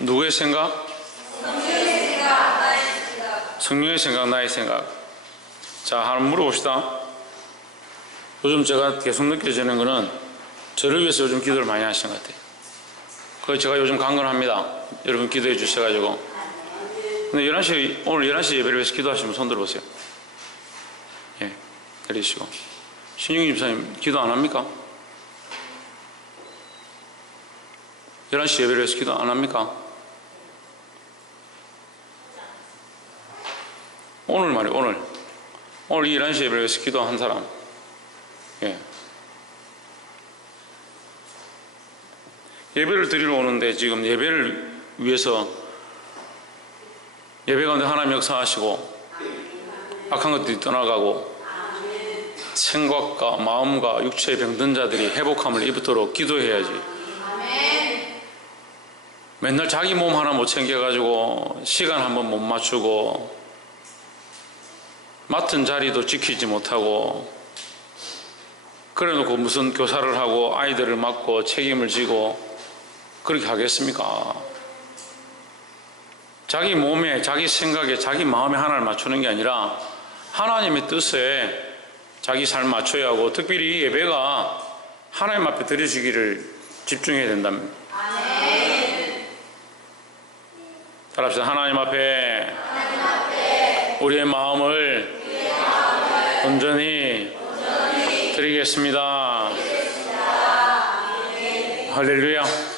누구의 생각? 성령의 생각, 나의 생각. 자, 한번 물어봅시다. 요즘 제가 계속 느껴지는 거는 저를 위해서 요즘 기도를 많이 하시는 것 같아요. 그래서 제가 요즘 강건합니다. 여러분 기도해 주셔가지고. 근데 11시, 오늘 11시 예배를 위해서 기도하시면 손 들어보세요. 예, 내리시고. 신영희 집사님 기도 안 합니까? 11시 예배를 위해서 기도 안 합니까? 오늘 말이에요, 오늘. 오늘 11시 예배를 위해서 기도한 사람. 예. 예배를 드리러 오는데 지금 예배를 위해서 예배 가운데 하나님 역사하시고 악한 것들이 떠나가고 생각과 마음과 육체의 병든 자들이 회복함을 입도록 기도해야지. 맨날 자기 몸 하나 못 챙겨가지고 시간 한번 못 맞추고 맡은 자리도 지키지 못하고 그래놓고 무슨 교사를 하고 아이들을 맡고 책임을 지고 그렇게 하겠습니까? 자기 몸에, 자기 생각에, 자기 마음에 하나를 맞추는 게 아니라 하나님의 뜻에 자기 삶 맞춰야 하고, 특별히 예배가 하나님 앞에 드려지기를 집중해야 된답니다. 따라합시다. 하나님 앞에 우리의 마음을 온전히 드리겠습니다. 할렐루야.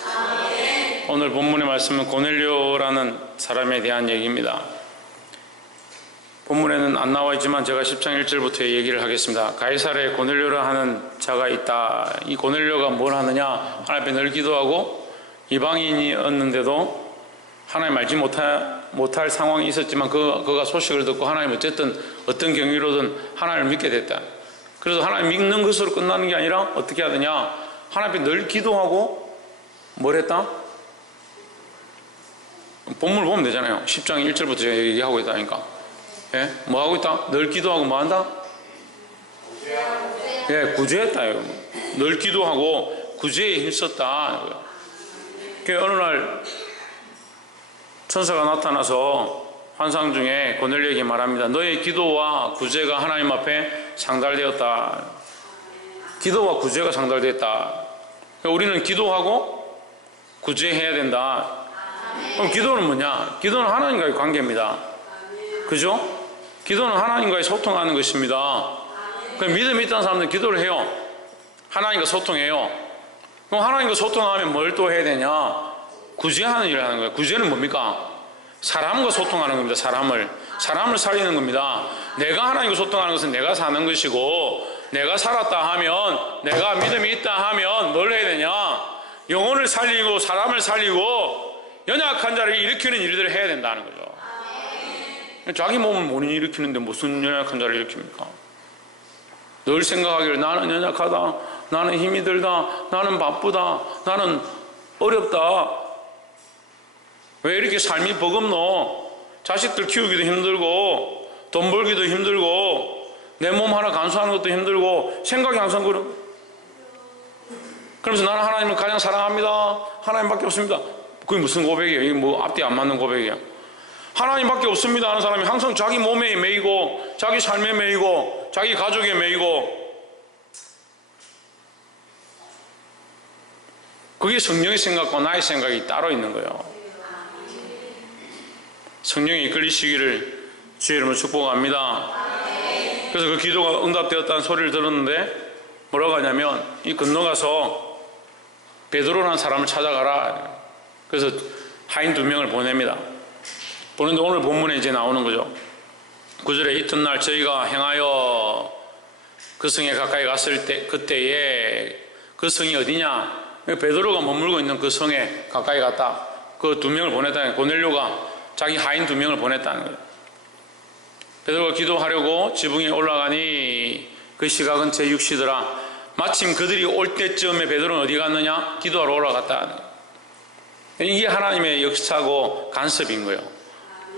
오늘 본문의 말씀은 고넬료라는 사람에 대한 얘기입니다. 본문에는 안 나와 있지만 제가 10장 1절부터 얘기를 하겠습니다. 가이사랴에 고넬료라 하는 자가 있다. 이 고넬료가 뭘 하느냐? 하나님 앞에 늘 기도하고 이방인이었는데도 하나님 알지 못할 상황이 있었지만 그가 소식을 듣고 하나님 어쨌든 어떤 경위로든 하나님을 믿게 됐다. 그래서 하나님 믿는 것으로 끝나는 게 아니라 어떻게 하느냐? 하나님 앞에 늘 기도하고 뭘 했다? 본문을 보면 되잖아요. 10장 1절부터 제가 얘기하고 있다니까. 예? 뭐 하고 있다? 늘 기도하고 뭐 한다? 예, 구제했다. 늘 기도하고 구제에 힘썼다. 어느 날 천사가 나타나서 환상 중에 고넬료에게 말합니다. 너의 기도와 구제가 하나님 앞에 상달되었다. 기도와 구제가 상달되었다. 우리는 기도하고 구제해야 된다. 그럼 기도는 뭐냐? 기도는 하나님과의 관계입니다. 그죠? 기도는 하나님과의 소통하는 것입니다. 그럼 믿음이 있다는 사람들은 기도를 해요. 하나님과 소통해요. 그럼 하나님과 소통하면 뭘 또 해야 되냐? 구제하는 일을 하는 거예요. 구제는 뭡니까? 사람과 소통하는 겁니다. 사람을 살리는 겁니다. 내가 하나님과 소통하는 것은 내가 사는 것이고, 내가 살았다 하면, 내가 믿음이 있다 하면 뭘 해야 되냐? 영혼을 살리고 사람을 살리고 연약한 자를 일으키는 일들을 해야 된다는 거죠. 자기 몸을 못 일으키는데 무슨 연약한 자를 일으킵니까? 늘 생각하기를 나는 연약하다, 나는 힘이 들다, 나는 바쁘다, 나는 어렵다. 왜 이렇게 삶이 버겁노? 자식들 키우기도 힘들고 돈 벌기도 힘들고 내 몸 하나 간수하는 것도 힘들고 생각이 항상 그러면서 나는 하나님을 가장 사랑합니다. 하나님밖에 없습니다. 그게 무슨 고백이에요? 이게 뭐 앞뒤 안 맞는 고백이에요. 하나님밖에 없습니다 하는 사람이 항상 자기 몸에 매이고 자기 삶에 매이고 자기 가족에 매이고, 그게 성령의 생각과 나의 생각이 따로 있는 거예요. 성령이 이끌리시기를 주의 이름으로 축복합니다. 그래서 그 기도가 응답되었다는 소리를 들었는데 뭐라고 하냐면, 이 건너가서 베드로라는 사람을 찾아가라. 그래서 하인 2명을 보냅니다. 보는데 오늘 본문에 이제 나오는 거죠. 9절에 이튿날 저희가 행하여 그 성에 가까이 갔을 때, 그때에 그 성이 어디냐? 베드로가 머물고 있는 그 성에 가까이 갔다. 그 2명을 보냈다는 거예요. 고넬료가 자기 하인 2명을 보냈다는 거예요. 베드로가 기도하려고 지붕에 올라가니 그 시각은 제6시더라. 마침 그들이 올 때쯤에 베드로는 어디 갔느냐? 기도하러 올라갔다는 거예요. 이게 하나님의 역사고 간섭인 거예요.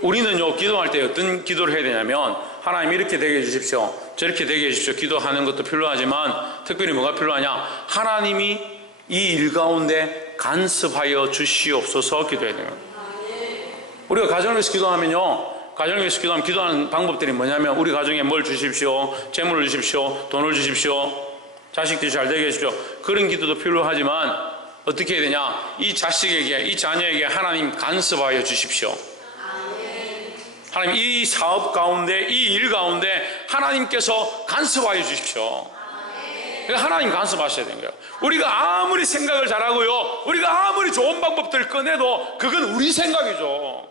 우리는요, 기도할 때 어떤 기도를 해야 되냐면, 하나님 이렇게 되게 해주십시오, 저렇게 되게 해주십시오 기도하는 것도 필요하지만, 특별히 뭐가 필요하냐? 하나님이 이 일 가운데 간섭하여 주시옵소서 기도해야 돼요. 우리가 가정을 위해서 기도하면요, 가정을 위해서 기도하면 기도하는 방법들이 뭐냐면 우리 가정에 뭘 주십시오, 재물을 주십시오, 돈을 주십시오, 자식들이 잘 되게 해주십시오. 그런 기도도 필요하지만 어떻게 해야 되냐? 이 자식에게, 이 자녀에게 하나님 간섭하여 주십시오. 하나님 이 사업 가운데, 이 일 가운데 하나님께서 간섭하여 주십시오. 그러니까 하나님 간섭하셔야 되는 거예요. 우리가 아무리 생각을 잘하고요, 우리가 아무리 좋은 방법들을 꺼내도 그건 우리 생각이죠.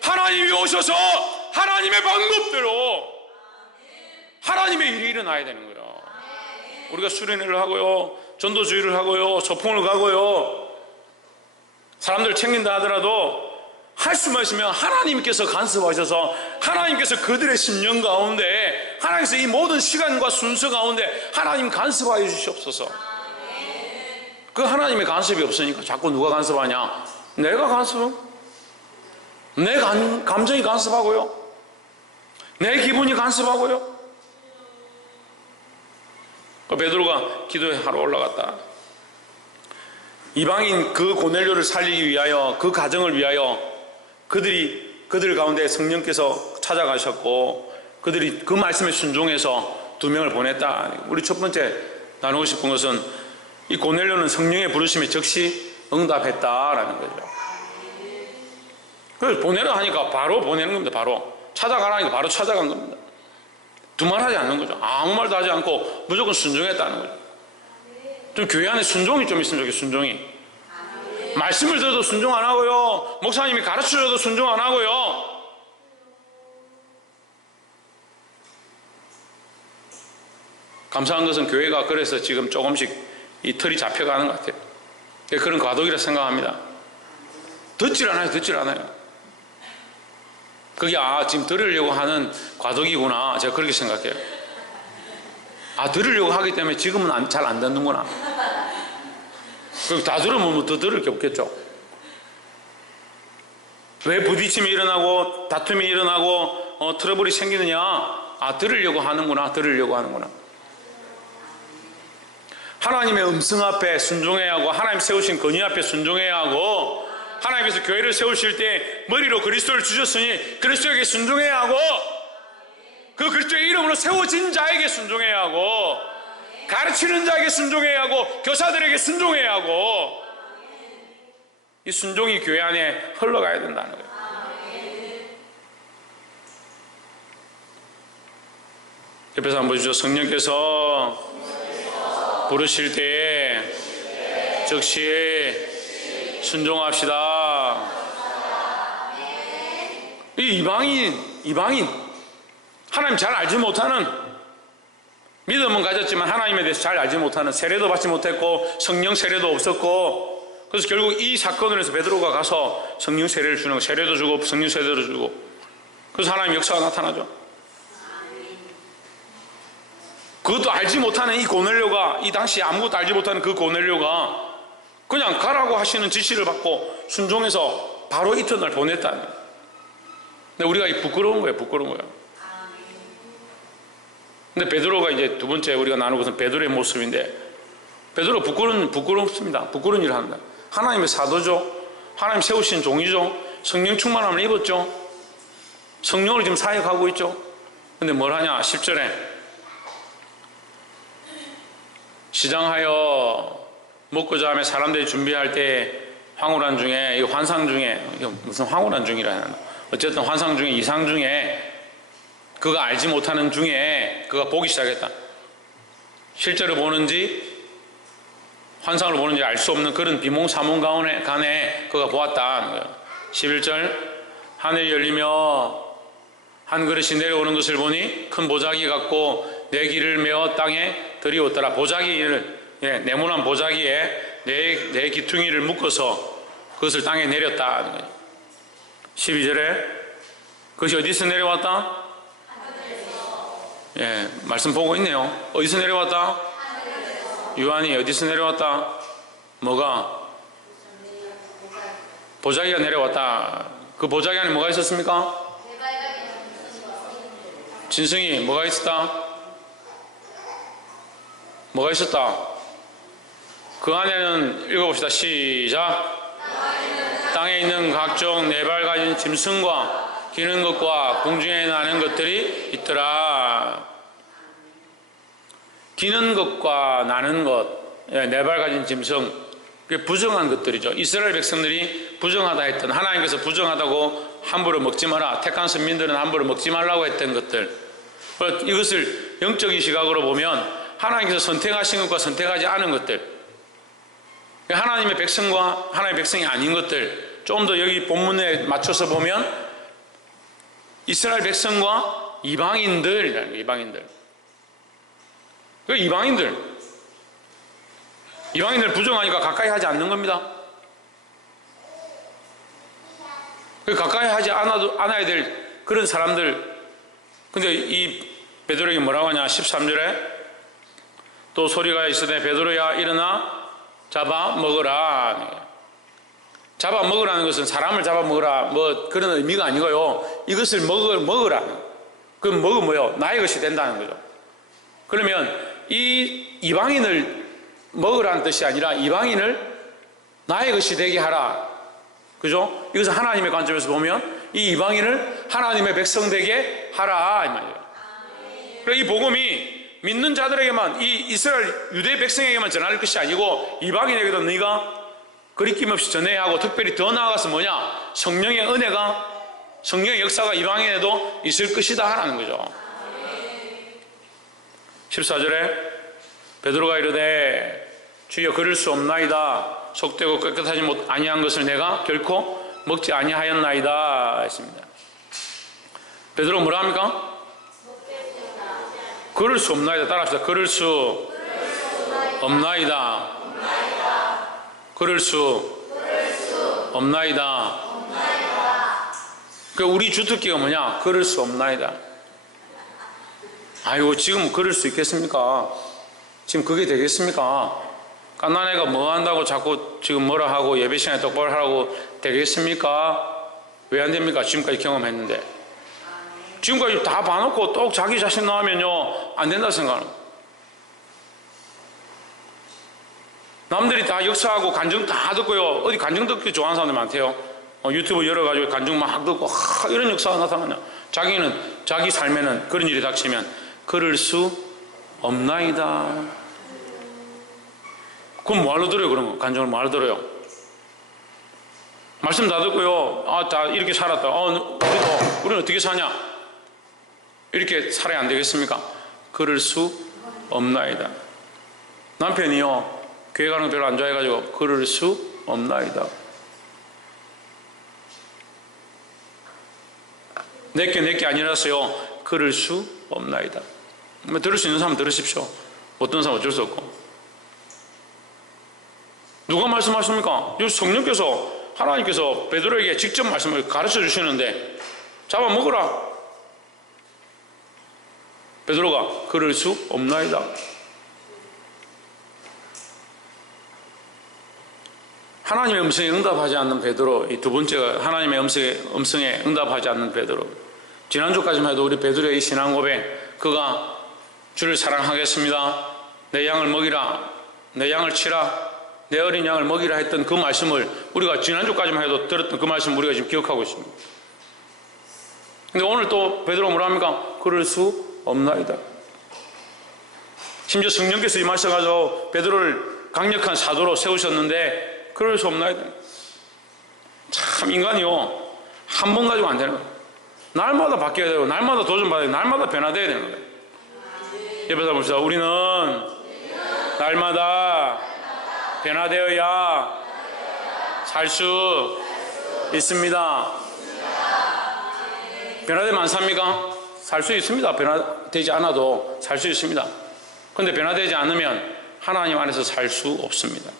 하나님이 오셔서 하나님의 방법대로 하나님의 일이 일어나야 되는 거예요. 우리가 수련회를 하고요, 전도주의를 하고요, 소풍을 가고요, 사람들 챙긴다 하더라도 할 수만 있으면 하나님께서 간섭하셔서 하나님께서 그들의 심령 가운데, 하나님께서 이 모든 시간과 순서 가운데 하나님 간섭하여 주시옵소서. 그 하나님의 간섭이 없으니까 자꾸 누가 간섭하냐? 내가 간섭, 내 감정이 간섭하고요, 내 기분이 간섭하고요. 베드로가 기도에 하러 올라갔다. 이방인 그 고넬료를 살리기 위하여, 그 가정을 위하여 그들 가운데 성령께서 찾아가셨고 그들이 그 말씀에 순종해서 2명을 보냈다. 우리 첫 번째 나누고 싶은 것은 이 고넬료는 성령의 부르심에 즉시 응답했다라는 거죠. 그래서 보내라 하니까 바로 보내는 겁니다. 바로 찾아가라니까 바로 찾아간 겁니다. 두말하지 않는 거죠. 아무 말도 하지 않고 무조건 순종했다는 거죠. 좀 교회 안에 순종이 좀 있으면 좋겠어요. 순종이. 말씀을 들어도 순종 안 하고요, 목사님이 가르쳐줘도 순종 안 하고요. 감사한 것은 교회가 그래서 지금 조금씩 이 틀이 잡혀가는 것 같아요. 그런 과도기라 생각합니다. 듣질 않아요. 그게 지금 들으려고 하는 과도기구나, 제가 그렇게 생각해요. 들으려고 하기 때문에 지금은 잘 안 듣는구나. 그리고 다 들으면 더 들을 게 없겠죠. 왜 부딪힘이 일어나고 다툼이 일어나고 트러블이 생기느냐? 들으려고 하는구나. 하나님의 음성 앞에 순종해야 하고, 하나님 세우신 건의 앞에 순종해야 하고, 하나님께서 교회를 세우실 때 머리로 그리스도를 주셨으니 그리스도에게 순종해야 하고, 그 그리스도의 이름으로 세워진 자에게 순종해야 하고, 가르치는 자에게 순종해야 하고, 교사들에게 순종해야 하고, 이 순종이 교회 안에 흘러가야 된다는 거예요. 옆에서 한번 보시죠. 성령께서 부르실 때에 즉시 순종합시다. 이 이방인 하나님 잘 알지 못하는, 믿음은 가졌지만 하나님에 대해서 잘 알지 못하는, 세례도 받지 못했고 성령 세례도 없었고, 그래서 결국 이 사건으로 해서 베드로가 가서 성령 세례를 주는 거, 세례도 주고 성령 세례도 주고, 그래서 하나님 역사가 나타나죠. 그것도 알지 못하는 이 고넬료가, 이 당시 아무것도 알지 못하는 그 고넬료가 그냥 가라고 하시는 지시를 받고 순종해서 바로 이튿날 보냈다는 거예요. 근데 우리가 부끄러운 거예요. 근데 베드로가 이제 두 번째 우리가 나누는 것은 베드로의 모습인데, 베드로 부끄럽습니다. 부끄러운 일을 합니다. 하나님의 사도죠. 하나님 세우신 종이죠. 성령 충만함을 입었죠. 성령을 지금 사역하고 있죠. 근데 뭘 하냐? 10절에 시장하여 먹고자 하며 사람들이 준비할 때 황홀한 중에, 이 환상 중에, 무슨 황홀한 중이라 하나, 어쨌든 환상 중에, 이상 중에, 그가 알지 못하는 중에 그가 보기 시작했다. 실제로 보는지 환상을 보는지 알 수 없는 그런 비몽사몽 간에 그가 보았다. 11절, 하늘이 열리며 한 그릇이 내려오는 것을 보니 큰 보자기 같고 내 길을 메어 땅에 들이었더라. 보자기를, 네모난 보자기에 내 기퉁이를 묶어서 그것을 땅에 내렸다. 12절에 그것이 어디서 내려왔다? 말씀 보고 있네요. 어디서 내려왔다? 요한이 어디서 내려왔다? 뭐가? 보자기가 내려왔다. 그 보자기 안에 뭐가 있었습니까? 진승이 뭐가 있었다? 뭐가 있었다? 그 안에는 읽어봅시다. 시작. 땅에 땅에 있는 각종 네 발 가진 짐승과 기는 것과 공중에 나는 것들이 있더라. 기는 것과 나는 것, 네 발 가진 짐승, 그게 부정한 것들이죠. 이스라엘 백성들이 부정하다 했던, 하나님께서 부정하다고 함부로 먹지 마라, 택한 선민들은 함부로 먹지 말라고 했던 것들, 이것을 영적인 시각으로 보면 하나님께서 선택하신 것과 선택하지 않은 것들, 하나님의 백성과 하나님의 백성이 아닌 것들, 좀 더 여기 본문에 맞춰서 보면 이스라엘 백성과 이방인들이라는 거예요. 이방인들 부정하니까 가까이 하지 않는 겁니다. 가까이 하지 않아야 될 그런 사람들. 근데 이 베드로에게 뭐라고 하냐? 13절에 또 소리가 있으되 베드로야 일어나 잡아먹으라. 잡아먹으라는 것은 사람을 잡아먹으라 뭐 그런 의미가 아니고요, 이것을 먹으라. 그럼 먹으면 뭐요? 나의 것이 된다는 거죠. 그러면 이 이방인을 먹으라는 뜻이 아니라 이방인을 나의 것이 되게 하라. 그죠? 이것은 하나님의 관점에서 보면 이 이방인을 하나님의 백성 되게 하라 이 말이에요. 그래서 이 복음이 믿는 자들에게만, 이 이스라엘 유대 백성에게만 전할 것이 아니고 이방인에게도 네가 거리낌 없이 전해야 하고, 특별히 더 나아가서 뭐냐? 성령의 은혜가, 성령의 역사가 이방인에도 있을 것이다 하라는 거죠. 14절에 베드로가 이르되 주여 그럴 수 없나이다. 속되고 깨끗하지 아니한 것을 내가 결코 먹지 아니하였나이다 했습니다. 베드로가 뭐라 합니까? 그럴 수 없나이다. 따라합시다. 그럴 수 없나이다. 그럴 수 없나이다. 우리 주특기가 뭐냐? 그럴 수 없나이다. 아이고 지금 그럴 수 있겠습니까? 지금 그게 되겠습니까? 갓난애가 뭐 한다고 자꾸 지금 뭐라 하고 예배 시간에 똑바로 하라고 되겠습니까? 왜 안 됩니까? 지금까지 경험했는데. 지금까지 다 봐놓고 또 자기 자신 나오면요 안 된다 생각하는. 남들이 다 역사하고 간증 다 듣고요, 어디 간증 듣기 좋아하는 사람들 많대요. 유튜브 열어가지고 간증 막 듣고 이런 역사가 나타나냐. 자기는 자기 삶에는 그런 일이 닥치면 그럴 수 없나이다. 그럼 뭐하러 들어요? 그런 거 간증을 뭐하러 들어요? 말씀 다 듣고요, 다 이렇게 살았다, 우리는 어떻게 사냐, 이렇게 살아야 안 되겠습니까? 그럴 수 없나이다. 남편이요 교회 가는 거 별로 안 좋아해가지고 그럴 수 없나이다. 내게 아니라서요 그럴 수 없나이다. 들을 수 있는 사람은 들으십시오. 어떤 사람은 어쩔 수 없고. 누가 말씀하십니까? 성령께서, 하나님께서 베드로에게 직접 말씀을 가르쳐 주시는데 잡아먹으라. 베드로가 그럴 수 없나이다. 하나님의 음성에 응답하지 않는 베드로, 이 두 번째가 하나님의 음성에 응답하지 않는 베드로. 지난주까지만 해도 우리 베드로의 신앙 고백, 그가 주를 사랑하겠습니다, 내 양을 먹이라, 내 양을 치라, 내 어린 양을 먹이라 했던 그 말씀을 우리가 지난주까지만 해도 들었던 그 말씀을 우리가 지금 기억하고 있습니다. 근데 오늘 또 베드로가 뭐라 합니까? 그럴 수 없나이다. 심지어 성령께서 이 말씀 가지고 베드로를 강력한 사도로 세우셨는데 그럴 수 없나이다. 참 인간이요 한 번 가지고 안 되는 거예요. 날마다 바뀌어야 되고 날마다 도전받아야 되고 날마다 변화되어야 되는 거예요. 옆에서 봅시다. 우리는 날마다 변화되어야 살 수 있습니다. 변화되면 안 삽니까? 살 수 있습니다. 변화되지 않아도 살 수 있습니다. 그런데 변화되지 않으면 하나님 안에서 살 수 없습니다.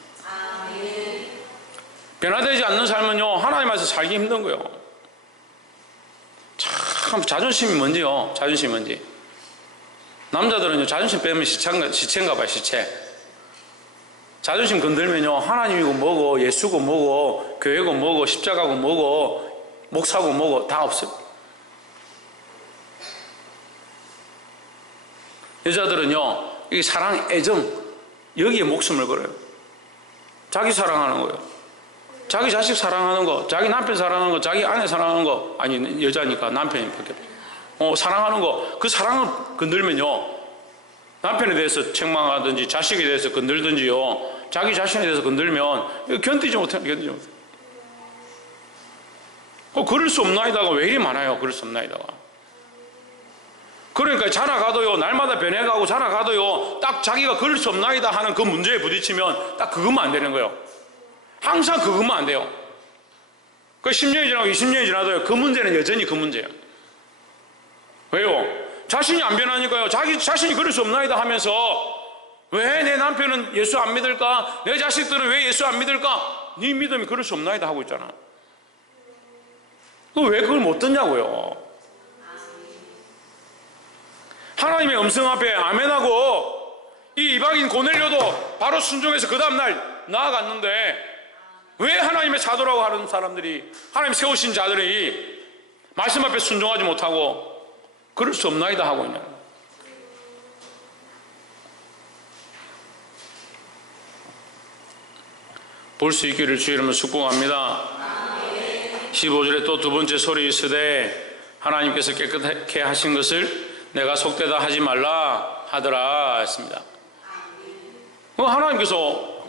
변화되지 않는 삶은요 하나님 안에서 살기 힘든 거예요. 참 자존심이 뭔지요. 자존심이 뭔지. 남자들은요 자존심 빼면 시체인가 봐요. 시체. 자존심 건들면요 하나님이고 뭐고 예수고 뭐고 교회고 뭐고 십자가고 뭐고 목사고 뭐고 다 없어요. 여자들은요 이 사랑, 애정 여기에 목숨을 걸어요. 자기 사랑하는 거예요. 자기 자식 사랑하는 거, 자기 남편 사랑하는 거, 자기 아내 사랑하는 거, 아니 여자니까 남편이밖에 사랑하는 거, 그 사랑을 건들면요 남편에 대해서 책망하든지 자식에 대해서 건들든지요 자기 자신에 대해서 건들면 견디지 못해요. 그럴 수 없나이다가 왜 이리 많아요. 그럴 수 없나이다가. 그러니까 자라가도요 날마다 변해가고 자라가도요 딱 자기가 그럴 수 없나이다 하는 그 문제에 부딪히면 딱 그것만 안 되는 거예요. 항상 그것만 안 돼요. 그 10년이 지나고 20년이 지나도요 그 문제는 여전히 그 문제예요. 왜요? 자신이 안 변하니까요. 자기 자신이 그럴 수 없나이다 하면서 왜 내 남편은 예수 안 믿을까? 내 자식들은 왜 예수 안 믿을까? 네 믿음이 그럴 수 없나이다 하고 있잖아. 왜 그걸 못 듣냐고요. 하나님의 음성 앞에 아멘하고 이 이방인 고넬료도 바로 순종해서 그 다음날 나아갔는데 왜 하나님의 사도라고 하는 사람들이 하나님 세우신 자들이 말씀 앞에 순종하지 못하고 그럴 수 없나이다 하고 있냐. 볼 수 있기를 주의 이름으로 축복합니다. 15절에 또 두 번째 소리 있으되 하나님께서 깨끗하게 하신 것을 내가 속되다 하지 말라 하더라 했습니다. 하나님께서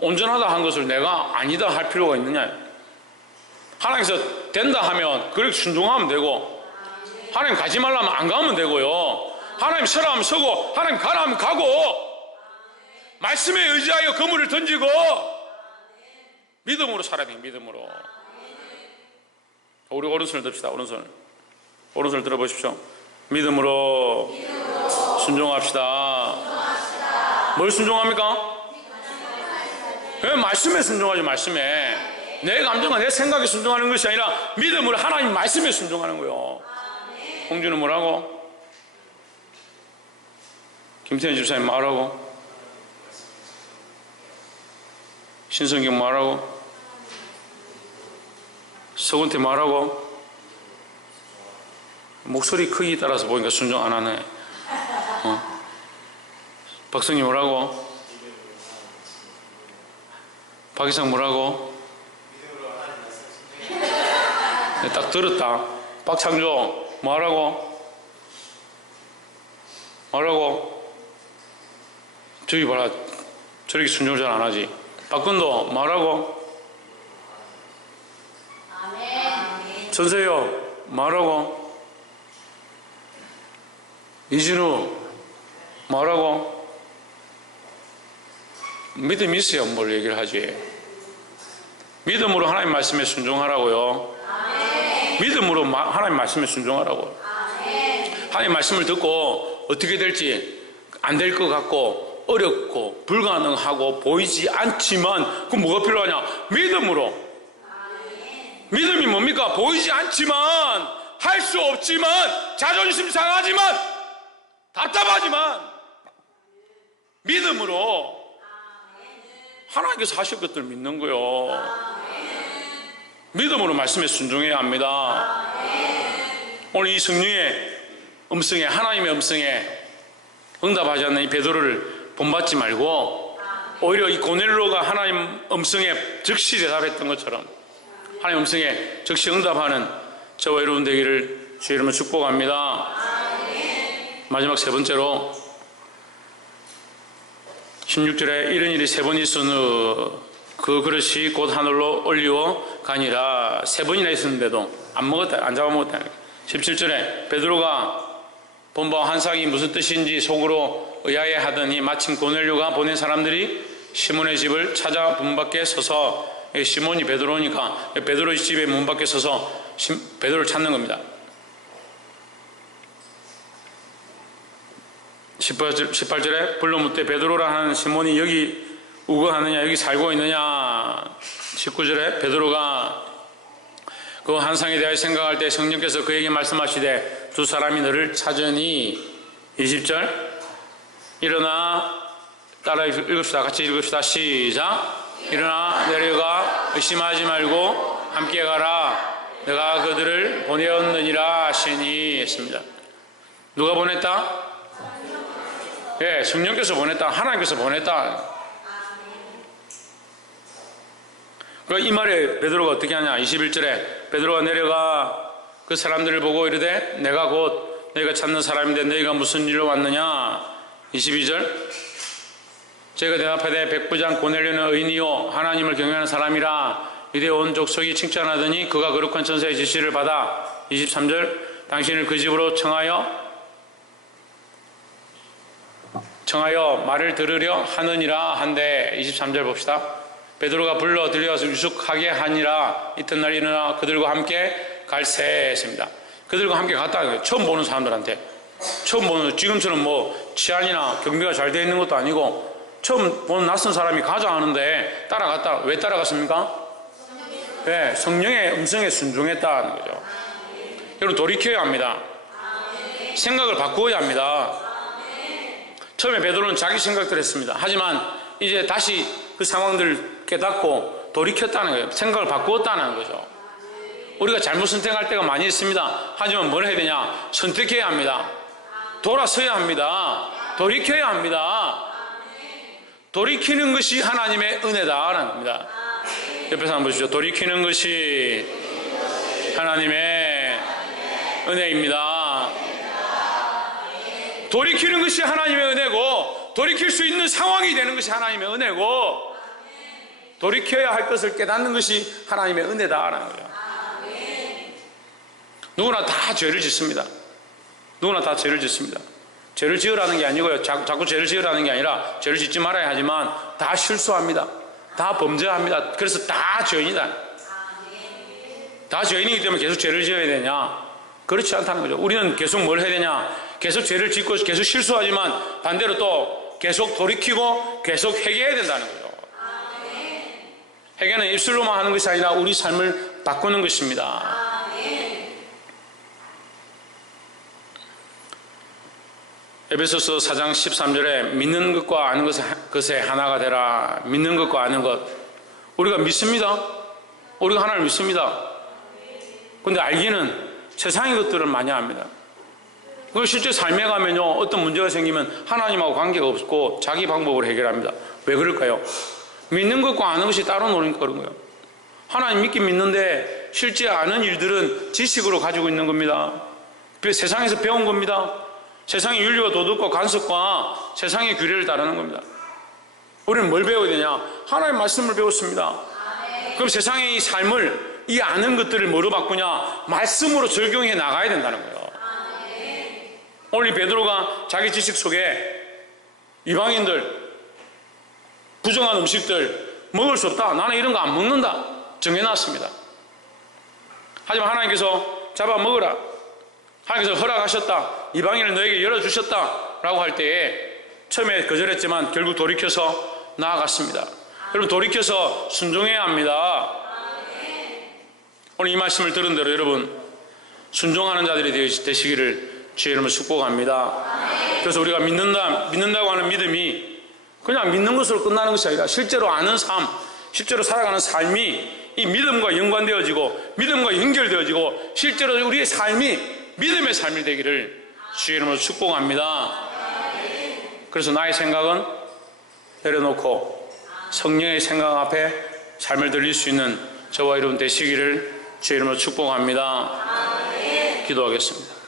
온전하다 한 것을 내가 아니다 할 필요가 있느냐. 하나님께서 된다 하면 그렇게 순종하면 되고 하나님 가지 말라면 안 가면 되고요. 하나님 서라 하면 서고 하나님 가라 하면 가고 말씀에 의지하여 그물을 던지고 믿음으로 살아야 돼요. 믿음으로. 우리 오른손을 듭시다. 오른손을 들어보십시오. 믿음으로 순종합시다. 뭘 순종합니까? 왜 말씀에 순종하죠. 말씀에. 내 감정과 내 생각에 순종하는 것이 아니라 믿음으로 하나님 말씀에 순종하는 거예요. 홍주는 뭐라고? 김태현 집사님 뭐라고? 신성경 말하고 서건태 말하고 목소리 크기 따라서 보니까 순종 안 하네. 박성희 뭐라고? 박이상 뭐라고? 딱 들었다. 박창조 뭐라고? 저기 봐라. 저렇게 순종을 잘 안 하지. 박근도 뭐라고? 전세요 뭐라고? 이진우 뭐라고? 믿음이 있어야 뭘 얘기를 하지. 믿음으로 하나님 말씀에 순종하라고요. 믿음으로 하나님 말씀에 순종하라고. 하나님 말씀을 듣고 어떻게 될지 안 될 것 같고 어렵고 불가능하고 보이지 않지만 그럼 뭐가 필요하냐? 믿음으로. 믿음이 뭡니까? 보이지 않지만 할 수 없지만 자존심 상하지만 답답하지만 믿음으로 하나님께서 하실 것들 믿는 거요. 믿음으로 말씀에 순종해야 합니다. 오늘 이 성령의 음성에 하나님의 음성에 응답하지 않는 이 베드로를 본받지 말고 오히려 이 고넬로가 하나님 음성에 즉시 대답했던 것처럼 하나님 음성에 즉시 응답하는 저와 여러분 되기를 주의 이름으로 축복합니다. 마지막 세 번째로 16절에 이런 일이 세 번 있었느 그 그릇이 곧 하늘로 올리워 가니라. 세 번이나 있었는데도 안 먹었다, 안 잡아먹었다. 17절에 베드로가 본 바와 환상이 무슨 뜻인지 속으로 의아해 하더니 마침 고넬료가 보낸 사람들이 시몬의 집을 찾아 문 밖에 서서, 시몬이 베드로니까 베드로의 집에 문 밖에 서서 베드로를 찾는 겁니다. 18절에 불러 묻되 베드로라 하는 시몬이 여기 우거하느냐, 여기 살고 있느냐. 19절에 베드로가 그 환상에 대하여 생각할 때 성령께서 그에게 말씀하시되 두 사람이 너를 찾으니. 20절 일어나, 따라 읽읍시다. 같이 읽읍시다. 시작. 일어나 내려가 의심하지 말고 함께 가라. 내가 그들을 보내었느니라 하시니 했습니다. 누가 보냈다? 예, 성령께서 보냈다. 하나님께서 보냈다. 그러니까 이 말에 베드로가 어떻게 하냐. 21절에 베드로가 내려가 그 사람들을 보고 이르되 내가 곧 너희가 찾는 사람인데 너희가 무슨 일로 왔느냐. 22절 저희가 대답하되 백부장 고넬료는 의인이요 하나님을 경외하는 사람이라 유대 온 족속이 칭찬하더니 그가 거룩한 천사의 지시를 받아 23절 당신을 그 집으로 청하여 말을 들으려 하느니라 한데 23절 봅시다. 베드로가 불러 들려와서 유숙하게 하니라. 이튿날 일어나 그들과 함께 갈새했습니다. 그들과 함께 갔다. 처음 보는 사람들한테, 처음 보는, 지금처럼 뭐 치안이나 경비가 잘 되어 있는 것도 아니고 처음 보는 낯선 사람이 가자 하는데 따라갔다. 왜 따라갔습니까? 네, 성령의 음성에 순종했다는 거죠. 여러분 돌이켜야 합니다. 생각을 바꾸어야 합니다. 처음에 베드로는 자기 생각대로 했습니다. 하지만 이제 다시 그 상황들을 깨닫고 돌이켰다는 거예요. 생각을 바꾸었다는 거죠. 우리가 잘못 선택할 때가 많이 있습니다. 하지만 뭘 해야 되냐? 선택해야 합니다. 돌아서야 합니다. 돌이켜야 합니다. 돌이키는 것이 하나님의 은혜다라는 겁니다. 옆에서 한번 보시죠. 돌이키는 것이 하나님의 은혜입니다. 돌이키는 것이 하나님의 은혜고 돌이킬 수 있는 상황이 되는 것이 하나님의 은혜고 돌이켜야 할 것을 깨닫는 것이 하나님의 은혜다라는 거예요. 누구나 다 죄를 짓습니다. 누구나 다 죄를 짓습니다. 죄를 지으라는 게 아니고요. 자꾸 죄를 지으라는 게 아니라 죄를 짓지 말아야 하지만 다 실수합니다. 다 범죄합니다. 그래서 다 죄인이다. 다 죄인이기 때문에 계속 죄를 지어야 되냐? 그렇지 않다는 거죠. 우리는 계속 뭘 해야 되냐? 계속 죄를 짓고 계속 실수하지만 반대로 또 계속 돌이키고 계속 회개해야 된다는 거죠. 회개는 입술로만 하는 것이 아니라 우리 삶을 바꾸는 것입니다. 에베소서 4장 13절에 믿는 것과 아는 것에 하나가 되라. 믿는 것과 아는 것. 우리가 믿습니다. 우리가 하나님을 믿습니다. 그런데 알기는 세상의 것들을 많이 압니다. 그걸 실제 삶에 가면요, 어떤 문제가 생기면 하나님하고 관계가 없고 자기 방법으로 해결합니다. 왜 그럴까요? 믿는 것과 아는 것이 따로 노니까 그런 거예요. 하나님 믿긴 믿는데 실제 아는 일들은 지식으로 가지고 있는 겁니다. 세상에서 배운 겁니다. 세상의 윤리와 도덕과 간섭과 세상의 규례를 따르는 겁니다. 우리는 뭘 배워야 되냐? 하나님의 말씀을 배웠습니다. 그럼 세상의 이 삶을, 이 아는 것들을 뭐로 바꾸냐? 말씀으로 적용해 나가야 된다는 거예요. 오늘 이 베드로가 자기 지식 속에 이방인들, 부정한 음식들 먹을 수 없다. 나는 이런 거 안 먹는다. 정해놨습니다. 하지만 하나님께서 잡아 먹으라. 하나님께서 허락하셨다. 이방인을 너에게 열어주셨다. 라고 할 때에 처음에 거절했지만 결국 돌이켜서 나아갔습니다. 여러분 돌이켜서 순종해야 합니다. 오늘 이 말씀을 들은 대로 여러분 순종하는 자들이 되시기를 주의 이름으로 축복합니다. 그래서 우리가 믿는다고 하는 믿음이 그냥 믿는 것으로 끝나는 것이 아니라 실제로 아는 삶, 실제로 살아가는 삶이 이 믿음과 연관되어지고 믿음과 연결되어지고 실제로 우리의 삶이 믿음의 삶이 되기를 주의 이름으로 축복합니다. 그래서 나의 생각은 내려놓고 성령의 생각 앞에 삶을 드릴 수 있는 저와 여러분 되시기를 주의 이름으로 축복합니다. 기도하겠습니다.